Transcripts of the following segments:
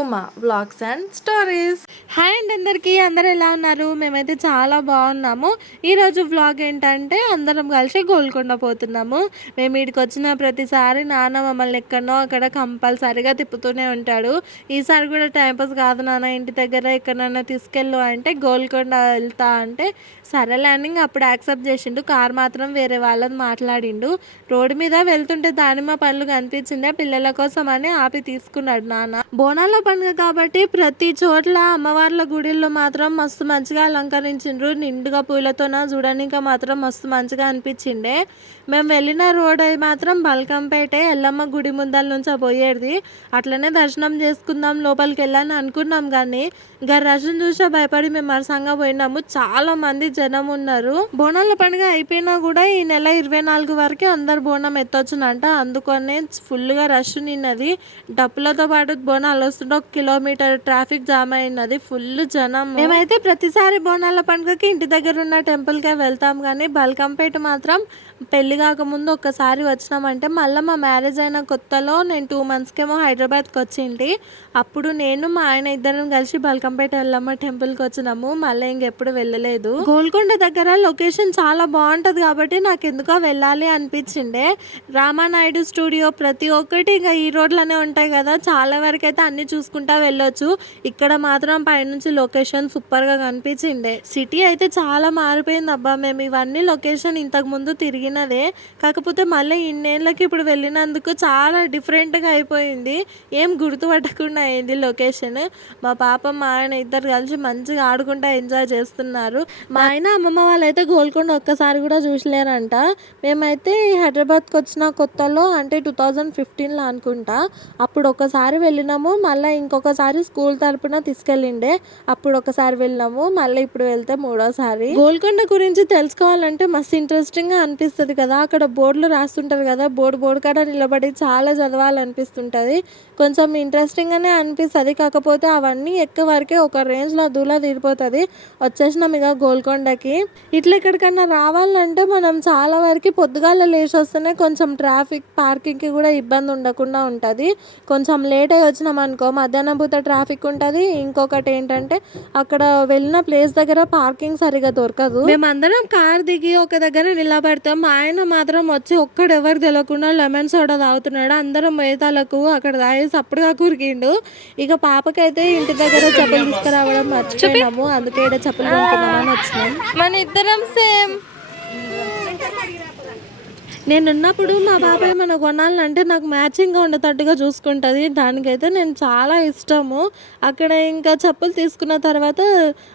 Uma vlogs and stories. Hi and అందరికీ అందరు ఎలా ఉన్నారు? మేమైతే చాలా బాగున్నాము. ఈరోజు వ్లాగ్ ఏంటంటే అందరం కలిసి గోల్కొండ పోతున్నాము. మేము ఇక్కడికి వచ్చిన ప్రతిసారి నాన్న మమ్మల్ని ఎక్కడనో అక్కడ కంపల్సరీగా తిప్పుతూనే ఉంటాడు. ఈసారి కూడా టైంపాస్ కాదు నాన్న ఇంటి దగ్గర ఎక్కడన్నా తీసుకెళ్ళు అంటే గోల్కొండ వెళ్తా అంటే సరే ల్యాండింగ్ అప్పుడు యాక్సెప్ట్ చేసిండు. కార్ మాత్రం వేరే వాళ్ళని మాట్లాడిండు. రోడ్డు మీద వెళ్తుంటే దానిమ్మ పళ్ళు కనిపించిందే పిల్లల కోసం అని ఆపి తీసుకున్నాడు నాన్న. బోనాల పండుగ కాబట్టి ప్రతి చోట్ల అమ్మవార్ల గుడిల్లో మాత్రం మస్తు మంచిగా అలంకరించిండ్రు. నిండుగా పూలతోన చూడడానికి మాత్రం మస్తు మంచిగా అనిపించిండే. మేము వెళ్ళిన రోడ్ అయి మాత్రం బల్కంపేట ఎల్లమ్మ గుడి ముందల నుంచి పోయేది. అట్లనే దర్శనం చేసుకుందాం లోపలికి వెళ్ళాలని అనుకున్నాం కానీ ఇంకా రషం చూసే భయపడి మేము మరసంగా పోయినాము. చాలా మంది జనం ఉన్నారు. బోనాల పండుగ అయిపోయినా కూడా ఈ నెల ఇరవై నాలుగు వరకు అందరు బోనం ఎత్తొచ్చునంట. అందుకనే ఫుల్గా రష్ నిన్నది. డప్పులతో పాటు బోనాలు ఒక కిలోమీటర్ ట్రాఫిక్ జామ్ అయినది. ఫుల్ జనం. మేమైతే ప్రతిసారి బోనాల పండుగకి ఇంటి దగ్గర ఉన్న టెంపుల్కే వెళ్తాం కానీ బల్కంపేట మాత్రం పెళ్ళి కాకముందు ఒక్కసారి వచ్చినామంటే మళ్ళీ మా మ్యారేజ్ అయిన కొత్తలో నేను టూ మంత్స్కేమో హైదరాబాద్కి వచ్చింది అప్పుడు నేను మా ఆయన ఇద్దరం కలిసి బల్కంపేట వెళ్ళమ్మ టెంపుల్కి వచ్చినాము. మళ్ళీ ఇంకెప్పుడు వెళ్ళలేదు. గోల్కొండ దగ్గర లొకేషన్ చాలా బాగుంటుంది కాబట్టి నాకు ఎందుకో వెళ్ళాలి అనిపించిండే. రామానాయుడు స్టూడియో ప్రతి ఒక్కటి ఇంకా ఈ రోడ్లోనే ఉంటాయి కదా. చాలా వరకు అయితే అన్ని చూసుకుంటా వెళ్ళొచ్చు. ఇక్కడ మాత్రం పైనుంచి లొకేషన్ సూపర్గా కనిపించిండే సిటీ అయితే చాలా మారిపోయింది అబ్బా మేము ఇవన్నీ లొకేషన్ ఇంతకు ముందు తిరిగినదే కాకపోతే మళ్ళీ ఇన్నేళ్ళకి ఇప్పుడు వెళ్ళినందుకు చాలా డిఫరెంట్గా అయిపోయింది. ఏం గుర్తుపట్టకుండా అయింది లొకేషన్ మా పాప మా ఆయన ఇద్దరు కలిసి మంచిగా ఆడుకుంటా ఎంజాయ్ చేస్తున్నారు. మా ఆయన అమ్మమ్మ వాళ్ళైతే గోల్కొండ ఒక్కసారి కూడా చూసలేరంట. మేమైతే హైదరాబాద్కి వచ్చిన కొత్తలో అంటే టూ థౌజండ్ ఫిఫ్టీన్లో అనుకుంటా. అప్పుడు ఒకసారి వెళ్ళినాము. మళ్ళీ ఇంకొకసారి స్కూల్ తరపున తీసుకెళ్ళిండే. అప్పుడు ఒకసారి వెళ్ళినాము. మళ్ళీ ఇప్పుడు వెళ్తే మూడోసారి. గోల్కొండ గురించి తెలుసుకోవాలంటే మస్తు ఇంట్రెస్టింగ్గా అనిపిస్తుంది కదా. అక్కడ బోర్డులు రాస్తుంటారు కదా. బోర్డు బోర్డు కాడ నిలబడి చాలా చదవాలనిపిస్తుంటుంది. కొంచెం ఇంట్రెస్టింగ్గానే అనిపిస్తుంది. కాకపోతే అవన్నీ ఎక్కువ వరకే ఒక రేంజ్లో దూలా తీరిపోతుంది. వచ్చేసినాం ఇక గోల్కొండకి. ఇట్లా ఎక్కడికన్నా రావాలంటే మనం చాలా వరకు పొద్దుగాల లేచి వస్తేనే కొంచెం ట్రాఫిక్ పార్కింగ్కి కూడా ఇబ్బంది ఉండకుండా ఉంటుంది. కొంచెం లేట్ అయ్యి వచ్చినాం అనుకో మధ్యాహ్నం పూట ట్రాఫిక్ ఉంటుంది. ఇంకొకటి ఏంటంటే అక్కడ వెళ్ళిన ప్లేస్ దగ్గర పార్కింగ్ సరిగా దొరకదు. మేమందరం కార్ దిగి ఒక దగ్గర నిలబడతాం. ఆయన మాత్రం వచ్చి ఒక్కడు ఎవరికి తెలియకుండా లెమన్ సోడా తాగుతున్నాడు. అందరం మేతాలకు అక్కడ తాగేసి అప్పుడుగా కురికిండు ఇక పాపకైతే ఇంటి దగ్గర చెప్పులు తీసుకురావడం మర్చిపోయినాము. అందుకే ఇక్కడ చెప్పులు కొనుక్కుందామని వచ్చినాం. మన ఇద్దరం సేమ్. నేనున్నప్పుడు మా బాబాయ్ మన కొనాలంటే నాకు మ్యాచింగ్గా ఉండేటట్టుగా చూసుకుంటుంది. దానికైతే నేను చాలా ఇష్టము. అక్కడ ఇంకా చెప్పులు తీసుకున్న తర్వాత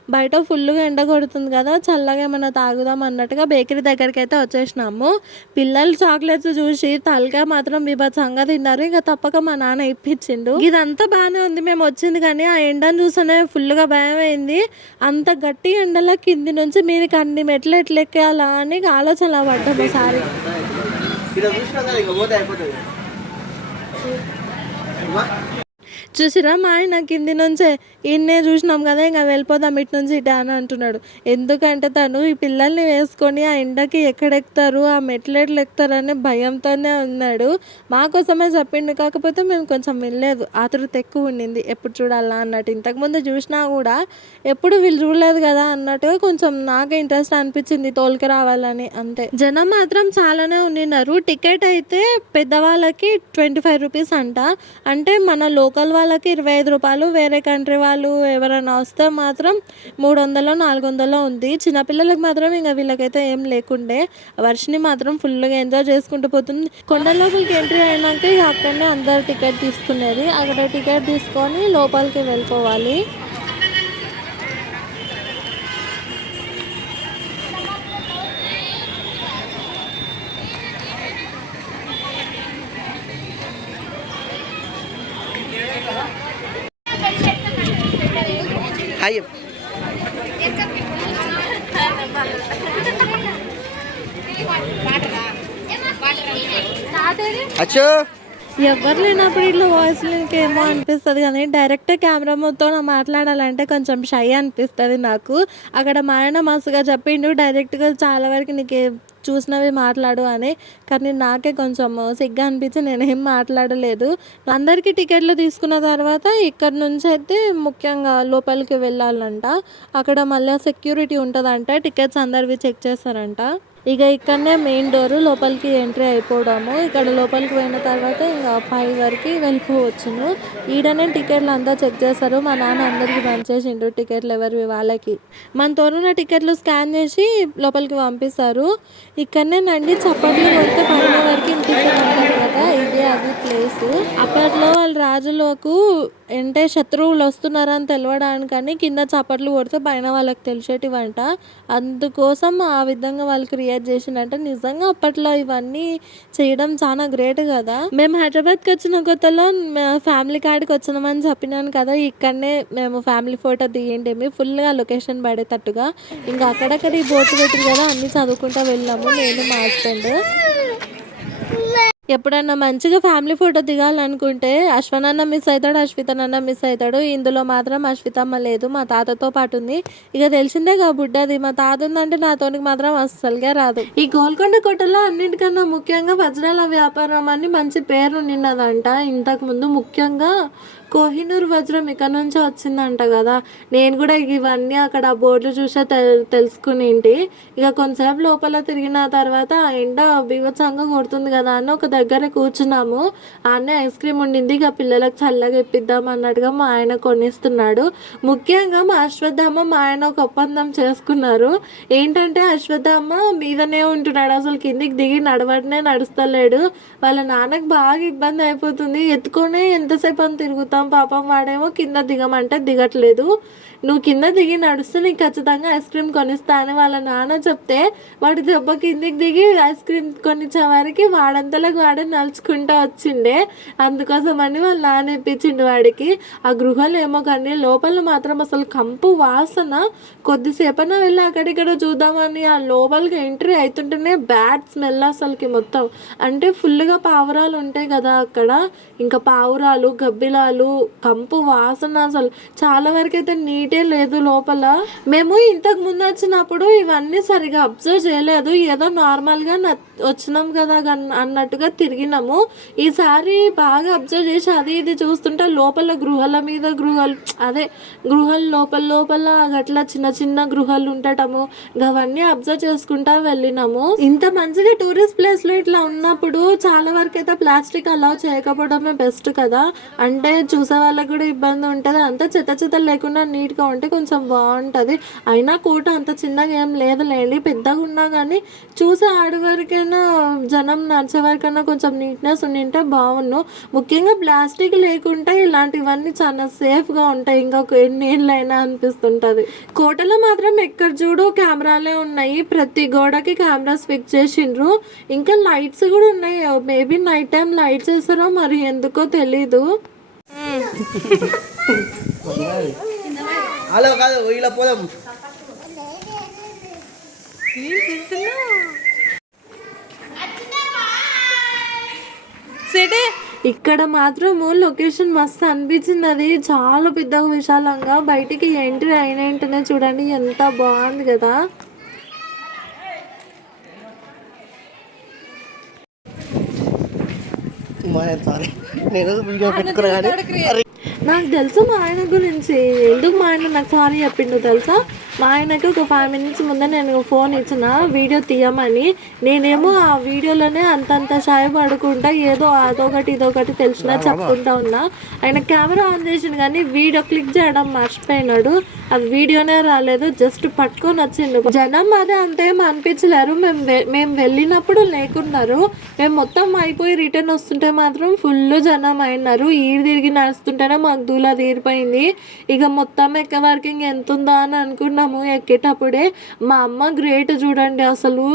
బయట ఫుల్గా ఎండ కొడుతుంది కదా చల్లగా ఏమైనా తాగుదాం అన్నట్టుగా బేకరీ దగ్గరికి అయితే వచ్చేసినాము. పిల్లలు చాక్లెట్స్ చూసి తలగా మాత్రం బీభత్సంగా తిన్నారు. ఇంకా తప్పక మా నాన్న ఇప్పించిండు. ఇదంతా బాగానే ఉంది. మేము వచ్చింది కానీ ఆ ఎండను చూసనే ఫుల్గా భయం అయింది. అంత గట్టి ఎండలో కింది నుంచి మీరు అన్ని మెట్లు ఎట్లెక్కాలా అని ఆలోచన పడ్డాము ఒకసారి. ఇలా చూసినా కదా ఇక పోతే అయిపోతుంది చూసిరా మా ఆయన కింది నుంచే? ఈయన్నే చూసినాం కదా ఇంకా వెళ్ళిపోదాం ఇటు నుంచి ఇటు అని అంటున్నాడు. ఎందుకంటే తను ఈ పిల్లల్ని వేసుకొని ఆ ఎండకి ఎక్కడెక్కుతారు ఆ మెట్లు ఎట్లు భయంతోనే ఉన్నాడు. మా కోసమే చెప్పిండు కాకపోతే మేము కొంచెం వెళ్ళలేదు. ఆతృత ఎక్కువ ఉండింది. ఎప్పుడు చూడాలా అన్నట్టు. ఇంతకుముందు చూసినా కూడా ఎప్పుడు వీళ్ళు చూడలేదు కదా అన్నట్టుగా కొంచెం నాకు ఇంట్రెస్ట్ అనిపించింది తోలుకు రావాలని. అంతే. జనం మాత్రం చాలానే ఉండినారు. టికెట్ అయితే పెద్దవాళ్ళకి ట్వంటీ ఫైవ్ రూపీస్ అంట. అంటే మన లోకల్ వాళ్ళకి ఇరవై ఐదు రూపాయలు వేరే కంట్రీ వాళ్ళు ఎవరైనా వస్తే మాత్రం మూడు వందలు నాలుగు వందలు ఉంది చిన్నపిల్లలకి మాత్రం ఇంకా వీళ్ళకైతే ఏం లేకుండే. వర్షిని మాత్రం ఫుల్గా ఎంజాయ్ చేసుకుంటూ పోతుంది. కొండ లోపలికి ఎంట్రీ అయినాక అక్కడనే అందరు టికెట్ తీసుకునేది. అక్కడ టికెట్ తీసుకొని లోపలికి వెళ్ళిపోవాలి. హాయ్. అచ్చో. ఎవరు లేనప్పుడు ఇట్లా వాయిస్ ఏమో అనిపిస్తుంది కానీ డైరెక్ట్ కెమెరా మొత్తం మాట్లాడాలంటే కొంచెం షై అనిపిస్తుంది నాకు. అక్కడ మారణ మస్తుగా చెప్పిండు డైరెక్ట్గా చాలా వరకు నీకు చూసినవి మాట్లాడు అని. కానీ నాకే కొంచెం సిగ్గా అనిపించి నేనేం మాట్లాడలేదు. అందరికీ టికెట్లు తీసుకున్న తర్వాత ఇక్కడ నుంచి అయితే ముఖ్యంగా లోపలికి వెళ్ళాలంట. అక్కడ మళ్ళీ సెక్యూరిటీ ఉంటుందంట. టికెట్స్ అందరివి చెక్ చేస్తారంట. ఇక ఇక్కడనే మెయిన్ డోర్ లోపలికి ఎంట్రీ అయిపోవడము. ఇక్కడ లోపలికి పోయిన తర్వాత ఇంకా ఫైవ్ వరకు వెళ్ళిపోవచ్చును ఈడనే టికెట్లు అంతా చెక్ చేస్తారు మా నాన్న అందరికీ పంచేసిండు టికెట్లు ఎవరివి? వాళ్ళకి. మన తోనున్న టికెట్లు స్కాన్ చేసి లోపలికి పంపిస్తారు. ఇక్కడనే నండి చప్పట్లు కొడితే పైన వరకు ఇంటికి ఇదే అది ప్లేస్. అప్పట్లో వాళ్ళ రాజులకు అంటే శత్రువులు వస్తున్నారని తెలవడానికని కింద చప్పట్లు కొడితే పైన వాళ్ళకి తెలిసేటివంట. అందుకోసం ఆ విధంగా వాళ్ళు క్రియేట్ చేసిందంట నిజంగా అప్పట్లో ఇవన్నీ చేయడం చాలా గ్రేట్ కదా. మేము హైదరాబాద్కి వచ్చిన కొత్తలో ఫ్యామిలీ కాడికి వచ్చినామని చెప్పినాను కదా ఇక్కడనే మేము ఫ్యామిలీ ఫోటో దిగేంటేమి ఫుల్గా లొకేషన్ పడేటట్టుగా. ఇంకా అక్కడక్కడ ఈ బోర్డు పెట్టింది కదా అన్నీ చదువుకుంటూ వెళ్ళాము నేను మా హస్బెండ్ ఎప్పుడన్నా మంచిగా ఫ్యామిలీ ఫోటో దిగాలనుకుంటే అశ్వనన్న మిస్ అవుతాడు అశ్వితనన్న మిస్ అవుతాడు. ఇందులో మాత్రం అశ్వితమ్మ లేదు మా తాతతో పాటు ఉంది. ఇక తెలిసిందే కా బుడ్డది మా తాత ఉందంటే నాతోనికి మాత్రం అస్సలుగా రాదు. ఈ గోల్కొండ కోటలో అన్నిటికన్నా ముఖ్యంగా వజ్రాల వ్యాపారం అని మంచి పేరు నిన్నదంట. ఇంతకు ముందు ముఖ్యంగా కోహినూర్ వజ్రం ఇక్కడ నుంచి వచ్చిందంట కదా. నేను కూడా ఇవన్నీ అక్కడ ఆ బోర్డులు చూసే తెల్ తెలుసుకునేంటి. ఇక కొంతసేపు లోపల తిరిగిన తర్వాత ఆ ఎండ బీభత్సంగా కొడుతుంది కదా అని ఒక దగ్గర కూర్చున్నాము. ఆనే ఐస్ క్రీమ్ ఉండింది ఇక పిల్లలకు చల్లగా ఇప్పిద్దాం అన్నట్టుగా మా ఆయన కొనిస్తున్నాడు. ముఖ్యంగా మా అశ్వత్థామ మా ఆయన ఒక ఒప్పందం చేసుకున్నారు. ఏంటంటే అశ్వత్థామ మీదనే ఉంటున్నాడు అసలు కిందికి దిగి నడవడనే నడుస్తలేడు. వాళ్ళ నాన్నకు బాగా ఇబ్బంది అయిపోతుంది. ఎత్తుకొని ఎంతసేపు అని తిరుగుతాం. పాపం వాడేమో కింద దిగమంటే దిగట్లేదు. నువ్వు కింద దిగి నడుస్తే నీకు ఖచ్చితంగా ఐస్ క్రీమ్ కొనిస్తా అని వాళ్ళ నాన్న చెప్తే వాడి దెబ్బ కిందికి దిగి ఐస్ క్రీమ్ కొనిచ్చే వారికి వాడంతలకు వాడే నలుచుకుంటూ వచ్చిండే. అందుకోసం అని వాళ్ళ నాన్న ఇప్పించిండు వాడికి. ఆ గృహాలు ఏమో కానీ లోపల మాత్రం అసలు కంపు వాసన. కొద్దిసేపన వెళ్ళి అక్కడిక్కడ చూద్దామని ఆ లోపలికి ఎంట్రీ అవుతుంటేనే బ్యాడ్ స్మెల్ అసలుకి మొత్తం. అంటే ఫుల్గా పావురాలు ఉంటాయి కదా అక్కడ. ఇంకా పావురాలు గబ్బిలాలు కంపు వాసన అసలు. చాలా వరకు అయితే నీటే లేదు లోపల. మేము ఇంతకు ముందు వచ్చినప్పుడు ఇవన్నీ సరిగా అబ్జర్వ్ చేయలేదు. ఏదో నార్మల్గా న వచ్చినాం కదా అన్నట్టుగా తిరిగినాము. ఈసారి బాగా అబ్జర్వ్ చేసి అది ఇది చూస్తుంటే లోపల గృహాల మీద గృహాలు అదే గృహాల లోపల లోపల అట్లా చిన్న చిన్న గృహాలు ఉండటము అవన్నీ అబ్జర్వ్ చేసుకుంటా వెళ్ళినాము. ఇంత మంచిగా టూరిస్ట్ ప్లేస్లో ఇట్లా ఉన్నప్పుడు చాలా వరకు అయితే ప్లాస్టిక్ అలౌ చేయకపోవడమే బెస్ట్ కదా. అంటే చూసే వాళ్ళకి కూడా ఇబ్బంది ఉంటుంది. అంత చెత్త చెత్త లేకుండా నీట్ గా ఉంటే కొంచెం బాగుంటది. అయినా కూట అంత చిన్నగా ఏం లేదులేండి. పెద్దగా ఉన్నా కానీ చూసే ఆడి వరకైనా జనం నడిచే వరకైనా కొంచెం నీట్నెస్ ఉండింటే బాగున్ను. ముఖ్యంగా ప్లాస్టిక్ లేకుంటే ఇలాంటివన్నీ చాలా సేఫ్గా ఉంటాయి. ఇంకొక ఎన్ని ఏళ్ళైనా అనిపిస్తుంటది. కోటలో మాత్రం ఎక్కడ చూడు కెమెరాలే ఉన్నాయి. ప్రతి గోడకి కెమెరాస్ ఫిక్స్ చేసిండ్రు. ఇంకా లైట్స్ కూడా ఉన్నాయి. మేబీ నైట్ టైం లైట్స్ వేస్తారో మరి ఎందుకో తెలీదు. హలో కాదు ఇలా పోదాం. ఇక్కడ మాత్రము లొకేషన్ మస్తు అనిపించింది. అది చాలా పెద్దగా విశాలంగా. బయటికి ఎంట్రీ అయిన వెంటనే చూడండి ఎంత బాగుంది కదా. నేను వీడియో పెట్టుకున్నా కానీ నాకు తెలుసు మా ఆయన గురించి. ఎందుకు మా ఆయన నాకు సారీ చెప్పిండు తెలుసా? మా ఆయనకి ఒక ఫైవ్ మినిట్స్ ముందే నేను ఫోన్ ఇచ్చిన వీడియో తీయమని. నేనేమో ఆ వీడియోలోనే అంతంత షాయ పడుకుంటా ఏదో అదొకటి ఇదొకటి తెలిసినా చెప్పుకుంటా ఉన్నా. ఆయన కెమెరా ఆన్ చేసిండు కానీ వీడియో క్లిక్ చేయడం మర్చిపోయినాడు. అది వీడియోనే రాలేదు జస్ట్ పట్టుకొని వచ్చిండు. జనం అదే అంతేం అనిపించలేరు. మేము మేము వెళ్ళినప్పుడు లేకున్నారు. మేము మొత్తం అయిపోయి రిటర్న్ వస్తుంటే మాత్రం ఫుల్ జనం అయినారు. ఈడు తిరిగి నడుస్తుంటేనే మాకు దూల తీరిపోయింది. ఇక మొత్తం ఎక్క వరకు ఇంక ఎంత ఉందా అని ఎక్కాము ఎక్కేటప్పుడే మా అమ్మ గ్రేట్ చూడండి అసలు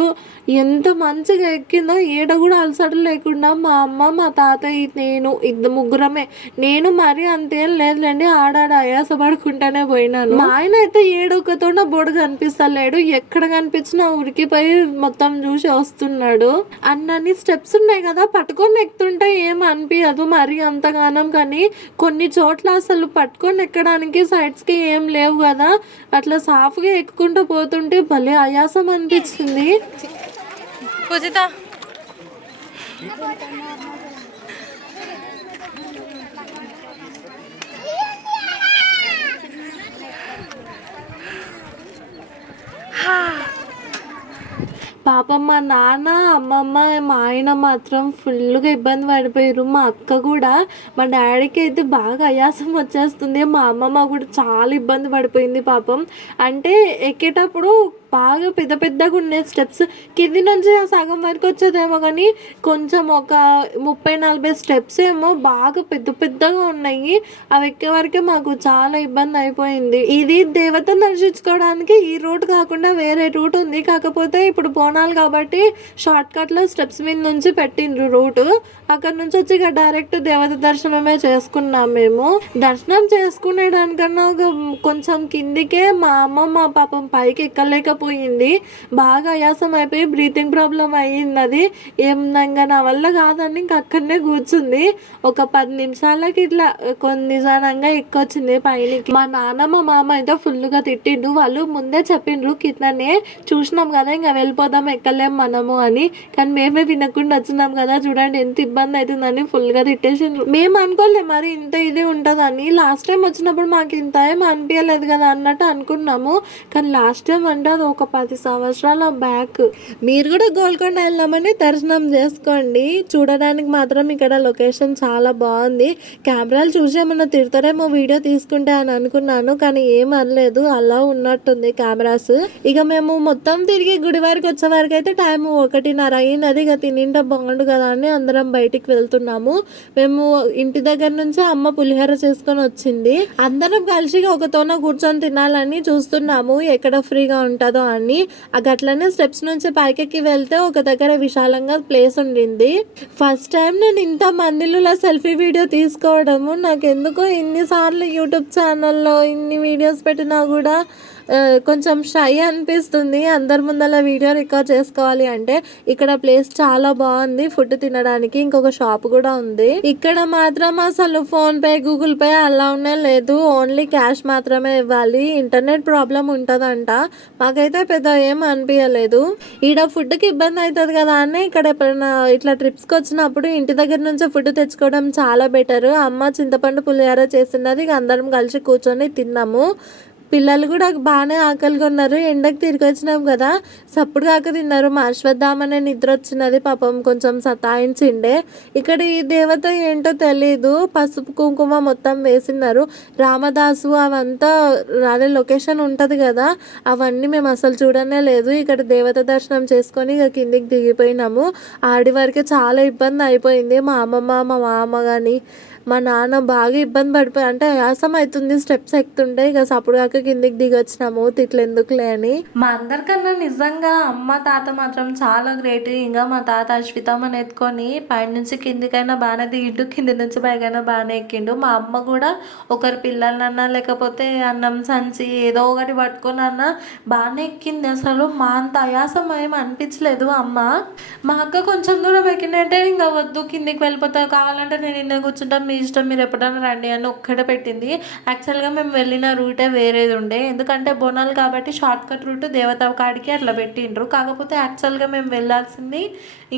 ఎంత మంచిగా ఎక్కిందో. ఏడ కూడా అలసట లేకుండా మా అమ్మ మా తాతయ్య నేను ఇద్దరు ముగ్గురమే. నేను మరీ అంతేం లేదులేండి ఆడాడ ఆయాస పడుకుంటానే పోయినాను. మా ఆయన అయితే ఏడొకతోన బోర్డు కనిపిస్తలేడు. ఎక్కడ కనిపించినా ఉరికిపోయి మొత్తం చూసి వస్తున్నాడు. అన్నన్ని స్టెప్స్ ఉన్నాయి కదా పట్టుకొని ఎక్కుతుంటే ఏం అనిపించదు మరి అంతగానం. కానీ కొన్ని చోట్ల అసలు పట్టుకొని ఎక్కడానికి సైడ్స్కి ఏం లేవు కదా. అట్లా సాఫ్గా ఎక్కుకుంటూ పోతుంటే భలే ఆయాసం అనిపించింది పూజిత. పాపం మా నాన్న అమ్మమ్మ మా ఆయన మాత్రం ఫుల్గా ఇబ్బంది పడిపోయారు. మా అక్క కూడా మా డాడీకి అయితే బాగా అయాసం వచ్చేస్తుంది. మా అమ్మమ్మ కూడా చాలా ఇబ్బంది పడిపోయింది పాపం. అంటే ఎక్కేటప్పుడు బాగా పెద్ద పెద్దగా ఉండే స్టెప్స్ కింది నుంచి ఆ సగం వరకు వచ్చేదేమో కానీ కొంచెం ఒక ముప్పై నలభై స్టెప్స్ ఏమో బాగా పెద్ద పెద్దగా ఉన్నాయి. అవి ఎక్కే వరకే మాకు చాలా ఇబ్బంది అయిపోయింది. ఇది దేవతను దర్శించుకోవడానికి ఈ రూట్ కాకుండా వేరే రూట్ ఉంది. కాకపోతే ఇప్పుడు బోనాలు కాబట్టి షార్ట్ కట్లో స్టెప్స్ మీద నుంచి పెట్టిండ్రు రూటు. అక్కడ నుంచి వచ్చి ఇక డైరెక్ట్ దేవత దర్శనమే చేసుకున్నాం మేము. దర్శనం చేసుకునే దానికన్నా ఒక కొంచెం కిందికే మా అమ్మ మా పాపం పైకి ఎక్కలేకపోయింది. బాగా ఆయాసం అయిపోయి బ్రీతింగ్ ప్రాబ్లం అయ్యింది అది ఏమన్నా నా వల్ల కాదని ఇంక అక్కడనే కూర్చుంది. ఒక పది నిమిషాలకి ఇట్లా కొన్ని నిజానంగా ఎక్కొచ్చింది పైన మా నాన్నమ్మ మామ అయితే ఫుల్గా తిట్టిండు వాళ్ళు ముందే చెప్పిండ్రు కిందనే చూసినాం కదా ఇంకా వెళ్ళిపోదాం ఎక్కలేం మనము అని. కానీ మేమే వినకుండా వచ్చినాం కదా చూడండి ఎంత ఇబ్బంది అవుతుందని ఫుల్గా తిట్టేసిండ్రు. మేము అనుకోలే మరి ఇంత ఇది ఉంటుందని. లాస్ట్ టైం వచ్చినప్పుడు మాకు ఇంత ఏం అనిపించలేదు కదా అన్నట్టు అనుకున్నాము. కానీ లాస్ట్ టైం అంటే అది ఒక పది సంవత్సరాల బ్యాక్. మీరు కూడా గోల్కొండ వెళ్ళామని దర్శనం చేసుకోండి. చూడడానికి మాత్రం ఇక్కడ లొకేషన్ చాలా బాగుంది. కెమెరాలు చూసి ఏమన్నా తిడతారేమో వీడియో తీసుకుంటే అని అనుకున్నాను. కానీ ఏం అనలేదు. అలా ఉన్నట్టుంది కెమెరాస్. ఇక మేము మొత్తం తిరిగి గుడి వరకు వచ్చే వరకు అయితే టైం ఒకటిన్నర అయినది ఇక తినింటే బాగుండు కదా అని అందరం బయట బయటికి వెళ్తున్నాము. మేము ఇంటి దగ్గర నుంచి అమ్మ పులిహోర చేసుకొని వచ్చింది. అందరం కలిసి ఒకతోన కూర్చొని తినాలని చూస్తున్నాము. ఎక్కడ ఫ్రీగా ఉంటుందో అని. గట్లనే స్టెప్స్ నుంచి పైకెక్కి వెళ్తే ఒక దగ్గర విశాలంగా ప్లేస్ ఉండింది. ఫస్ట్ టైం నేను ఇంత మందిలో సెల్ఫీ వీడియో తీసుకోవడము. నాకు ఎందుకో ఇన్నిసార్లు యూట్యూబ్ ఛానల్లో ఇన్ని వీడియోస్ పెట్టినా కూడా కొంచెం షై అనిపిస్తుంది. అందరి ముందర వీడియో రికార్డ్ చేసుకోవాలి అంటే ఇక్కడ ప్లేస్ చాలా బాగుంది ఫుడ్ తినడానికి. ఇంకొక షాప్ కూడా ఉంది. ఇక్కడ మాత్రం అసలు ఫోన్ పే గూగుల్ పే అలా ఉన్నా లేదు. ఓన్లీ క్యాష్ మాత్రమే ఇవ్వాలి. ఇంటర్నెట్ ప్రాబ్లం ఉంటుందంట. మాకైతే పెద్ద ఏం అనిపించలేదు ఈడ ఫుడ్కి ఇబ్బంది అవుతుంది కదా అని ఇక్కడ ఎప్పుడైనా ఇట్లా ట్రిప్స్కి వచ్చినప్పుడు ఇంటి దగ్గర నుంచి ఫుడ్ తెచ్చుకోవడం చాలా బెటర్. అమ్మ చింతపండు పులిహోర చేసినది అందరం కలిసి కూర్చొని తిన్నాము. పిల్లలు కూడా బాగానే ఆకలిగా ఉన్నారు. ఎండకు తిరిగి వచ్చినాం కదా. సప్పుడు కాక తిన్నారు. మార్శ్వద్దామనే నిద్ర వచ్చినది. పాపం కొంచెం సతాయించిండే. ఇక్కడ ఈ దేవత ఏంటో తెలియదు పసుపు కుంకుమ మొత్తం వేసినారు. రామదాసు అవంతా అదే లొకేషన్ ఉంటుంది కదా. అవన్నీ మేము అసలు చూడనే లేదు. ఇక్కడ దేవత దర్శనం చేసుకొని ఇక కిందికి దిగిపోయినాము. ఆడి వరకే చాలా ఇబ్బంది అయిపోయింది. మా అమ్మమ్మ మా మామ కానీ మా నాన్న బాగా ఇబ్బంది పడిపోయి అంటే ఆయాసం అవుతుంది స్టెప్స్ ఎక్కుతుంటే ఇక సప్పుడు కాక కిందికి దిగొచ్చినాము తిట్లు ఎందుకులే అని. మా అందరికన్నా నిజంగా అమ్మ తాత మాత్రం చాలా గ్రేట్. ఇంకా మా తాత అశ్వితమ్మని ఎత్తుకొని పైనుంచి కిందికైనా బాగానే దిగిండు. కింది నుంచి పైకైనా బాగానే ఎక్కిండు. మా అమ్మ కూడా ఒకరి పిల్లలన్నా లేకపోతే అన్నం సంచి ఏదో ఒకటి పట్టుకొని అన్నా బాగానే ఎక్కింది. అసలు మా అంత ఆయాసం ఏం అనిపించలేదు అమ్మ. మా అక్క కొంచెం దూరం ఎక్కిందంటే ఇంకా వద్దు కిందికి వెళ్ళిపోతా. కావాలంటే నేను నిన్న కూర్చుంటాను మీ ఇష్టం మీరు ఎప్పుడైనా రండి అని ఒక్కడే పెట్టింది. యాక్చువల్గా మేము వెళ్ళిన రూటే వేరేది ఉండే. ఎందుకంటే బోనాలు కాబట్టి షార్ట్ కట్ రూట్ దేవత కాడికి అట్లా పెట్టిండ్రు. కాకపోతే యాక్చువల్గా మేము వెళ్ళాల్సింది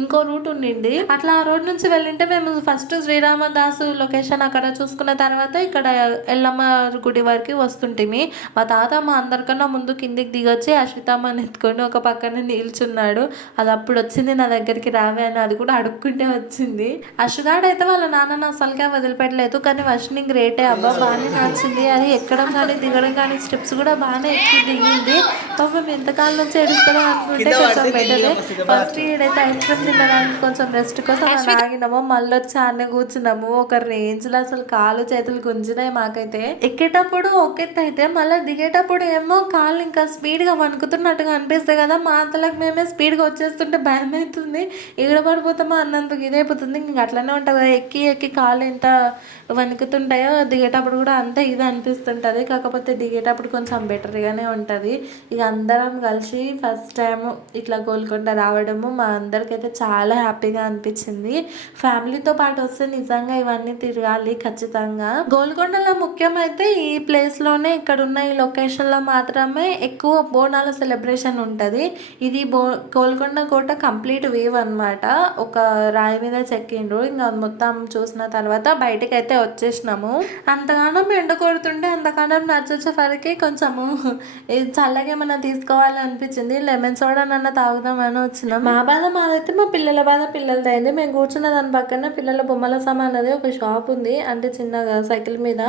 ఇంకో రూట్ ఉండింది. అట్లా ఆ రోడ్ నుంచి వెళ్ళింటే మేము ఫస్ట్ శ్రీరామదాసు లొకేషన్ అక్కడ చూసుకున్న తర్వాత ఇక్కడ ఎల్లమ్మ గుడి వరకు వస్తుంటిమి. మా తాత మా అందరికన్నా ముందు కిందికి దిగొచ్చి అశ్వితమ్మని ఎత్తుకొని ఒక పక్కన నిల్చున్నాడు. అది అప్పుడు వచ్చింది నా దగ్గరికి రావే అని అది కూడా అడుక్కుంటే వచ్చింది. అశుగాడు వాళ్ళ నాన్నని అసలుగా వదిలిపెట్టలేదు. కానీ వర్షిని గ్రేటే అబ్బా బాగానే నచ్చింది అది ఎక్కడం కానీ దిగడం కానీ స్టెప్స్ కూడా బాగానే ఎక్కి దిగింది పాపం ఎంతకాలం నుంచి ఏడుస్తారో అనుకుంటే కొంచెం బెటర్ ఫస్ట్ ఈడైతే ఐస్ క్రీమ్ తినడానికి కొంచెం రెస్ట్ కోసం అలా ఆగినాము మళ్ళీ వచ్చి ఆనే కూర్చున్నాము. ఒక రేంజ్లో అసలు కాలు చేతులు గుంజినాయి మాకైతే. ఎక్కేటప్పుడు ఒకెత్త అయితే మళ్ళీ దిగేటప్పుడు ఏమో కాళ్ళు ఇంకా స్పీడ్గా వణుకుతున్నట్టుగా అనిపిస్తాయి కదా. మా అంతలకు మేమే స్పీడ్గా వచ్చేస్తుంటే భయం అవుతుంది ఎక్కడ పడిపోతామో అన్నందుకు ఇదైపోతుంది. ఇంక అట్లనే ఉంటుంది. కదా ఎక్కి ఎక్కి కాళ్ళు ఎంత వణుకుతుంటాయో దిగేటప్పుడు కూడా అంతే ఇది అనిపిస్తుంటుంది. కాకపోతే దిగేటప్పుడు కొంచెం బెటర్గానే ఉంటుంది. ఇక అందరం కలిసి ఫస్ట్ టైం ఇట్లా గోల్కొండ రావడము మా అందరికైతే చాలా హ్యాపీగా అనిపించింది. ఫ్యామిలీతో పాటు వస్తే నిజంగా ఇవన్నీ తిరగాలి ఖచ్చితంగా. గోల్కొండలో ముఖ్యమైతే ఈ ప్లేస్లోనే ఇక్కడ ఉన్న ఈ లొకేషన్లో మాత్రమే ఎక్కువ బోనాల సెలబ్రేషన్ ఉంటుంది. ఇది బో గోల్కొండ కోట కంప్లీట్ వేవ్ అన్నమాట. ఒక రాయి మీద చెక్కిండ్రు. ఇంకా మొత్తం చూసిన తర్వాత బయటకి అయితే వచ్చేసినాము. అంతగానం ఎండ కొడుతుంటే అంతగానం నచ్చొచ్చేసరికి కొంచెము ఇది చల్లగా ఏమన్నా తీసుకోవాలి అనిపించింది లెమన్ సోడా నన్న తాగుదామని వచ్చినాం. మా బాధ మాదైతే మా పిల్లల బాధ పిల్లలది అయింది మేము కూర్చున్న దాని పక్కన పిల్లల బొమ్మల సామాన్ అది ఒక షాప్ ఉంది. అంటే చిన్నగా సైకిల్ మీద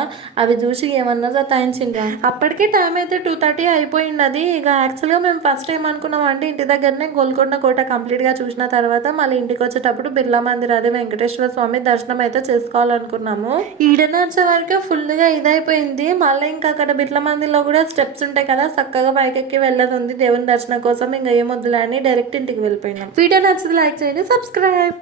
అవి చూసి ఏమన్నా సతాయించిండ్రా. అప్పటికే టైం అయితే టూ థర్టీ అయిపోయింది అది ఇక యాక్చువల్గా మేము ఫస్ట్ టైం అనుకున్నాం అంటే ఇంటి దగ్గరనే గోల్కొండ కోట కంప్లీట్గా చూసిన తర్వాత మళ్ళీ ఇంటికి వచ్చేటప్పుడు బిర్లా మందిర్ అదే వెంకటేశ్వర స్వామి దర్శనం అయితే చేసుకోవాలని ఈడన వచ్చే వరకు ఫుల్గా ఇదైపోయింది. మళ్ళీ ఇంకా అక్కడ బిట్ల మందిర్లో కూడా స్టెప్స్ ఉంటాయి కదా చక్కగా పైకెక్కి వెళ్ళదు ఉంది దేవుని దర్శనం కోసం. ఇంకా ఏమొద్దులే అని డైరెక్ట్ ఇంటికి వెళ్ళిపోయినాం. వీడియో నచ్చింది లైక్ చేయండి సబ్స్క్రైబ్.